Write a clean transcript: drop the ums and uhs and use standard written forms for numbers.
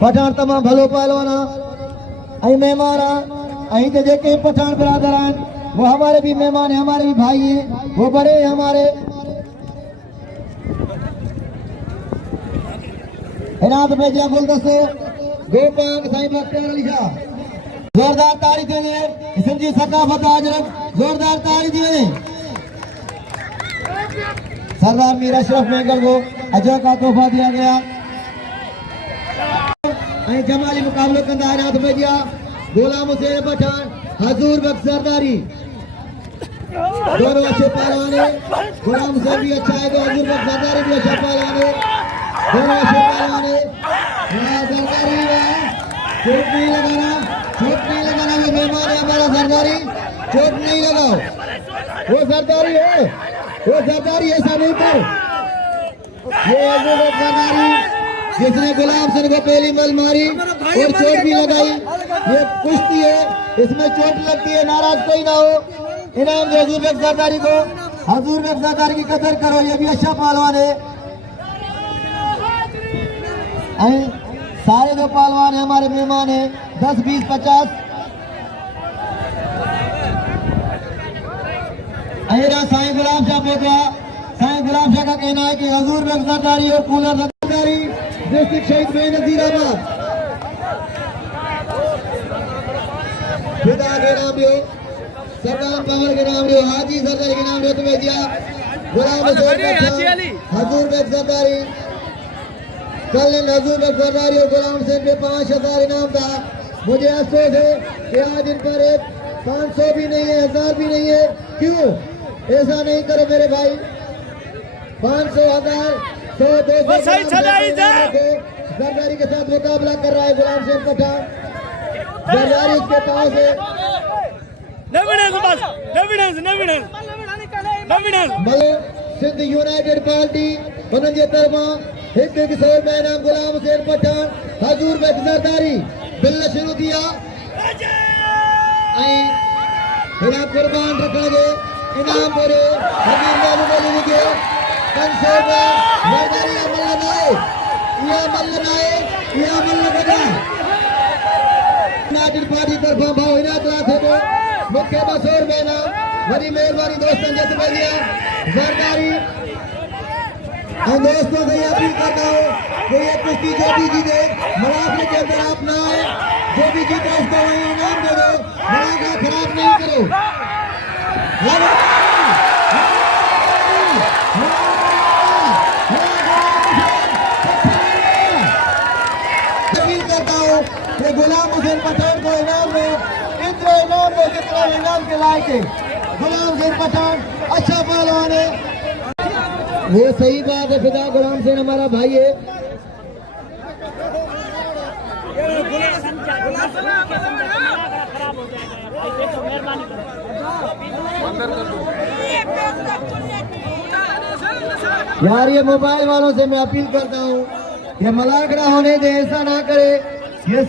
पठान तमाम भलो पहलवान आई मेहमान आई तो जेके पठान बरादर हैं वो हमारे भी मेहमान है, हमारे भी भाई हैं, वो बड़े हैं हमारे। इनाम में जा गुलदस्तो गोपांग साईं बख्तियार अली शाह जोरदार ताली देंगे। संजीव सकाफत आजरम जोरदार ताली दिए। सरदार मीर अशरफ मेंगल को अजय का तोहफा दिया गया। जमाली मुकाबले कंदा नाथ में दिया गुलाम हुसैन पठान हजूर बख्श सरदारी दोनों अच्छे पहलवान है। गुलाम हुसैन भी अच्छा है तो हजूर बख्श सरदारी भी अच्छा पहलवान है, दोनों अच्छे पहलवान है। सरदारी चोट नहीं लगाना, चोट नहीं लगाना, वो मेहमान है हमारा सरदारी, चोट नहीं लगाओ। वो सरदारी है, वो सरदारी ऐसा नहीं कर। ये हजूर बख्श सरदारी जिसने गुलाम सिंह को पहली मल मारी और चोट भी लगाई। ये कुश्ती है, इसमें चोट लगती है, नाराज कोई ना हो। इनाम दो हजूर बख्श सरदारी को, हजूर बख्श सरदारी की कदर करो, ये भी अच्छा पहलवान है। सारे जो पहलवान है हमारे मेहमान है 10, 20, 50। साईं गुलाम शाह पोतवा, साईं गुलाम शाह का कहना है कि हजूर बख्श सरदारी और कूलर सरदारी डिस्ट्रिक्ट शहीद में नजीराबाद खुदा के नाम लियो, सरदार पावर के नाम लियो, हाजी सरदार के नाम लियो। तुम्हें दिया गुलाम हजूर बख्श सरदारी, कल हजूर बख्श सरदारी और गुलाम हुसैन पे 5000 इनाम था। मुझे अफसोस है कि आज इन पर एक 500 भी नहीं है, 1000 भी नहीं है। क्यों ऐसा नहीं करो मेरे भाई? 500, 1000, 100, 200 सरदारी के साथ मुकाबला कर रहा है गुलाम हुसैन पठान। सरदारी उसके पास है। सिंध यूनाइटेड पार्टी उन्हनि जे तरफा हिकु 100 रुपया इनाम गुलाम हुसैन पठान हजूर बख्श सरदारी बिल शुरू किया। हेरा कुर्बान रखण जो इनाम पूरे हमीद बाहुबली लिखे 500 रुपया सरदारी अमल बनाए, ये अमल बनाए, ये अमल बना यूनाइटेड पार्टी तरफा भाव हिना क्लास है मुख्य 200 रुपया इनाम। बड़ी मेहरबानी दोस्तों जैसे दिया सरदारी। हम दोस्तों से अपील करता हूँ कि ये कुश्ती जो भी जीते मुकाबले के अंदर आप ना आए, जो भी जीते उसको वही इनाम दे दो, मुकाबला खराब नहीं करो। अपील करता हूँ कि गुलाम हुसैन पठान को इनाम दो, इतना इनाम दो जितना इनाम के लायक है। गुलाम हुसैन पठान अच्छा पहलवान है, वो सही बात है। फिदा गुलाम हुसैन हमारा भाई है। यार ये मोबाइल वालों से मैं अपील करता हूँ ये मलाकड़ा होने दे, ऐसा ना करे। ये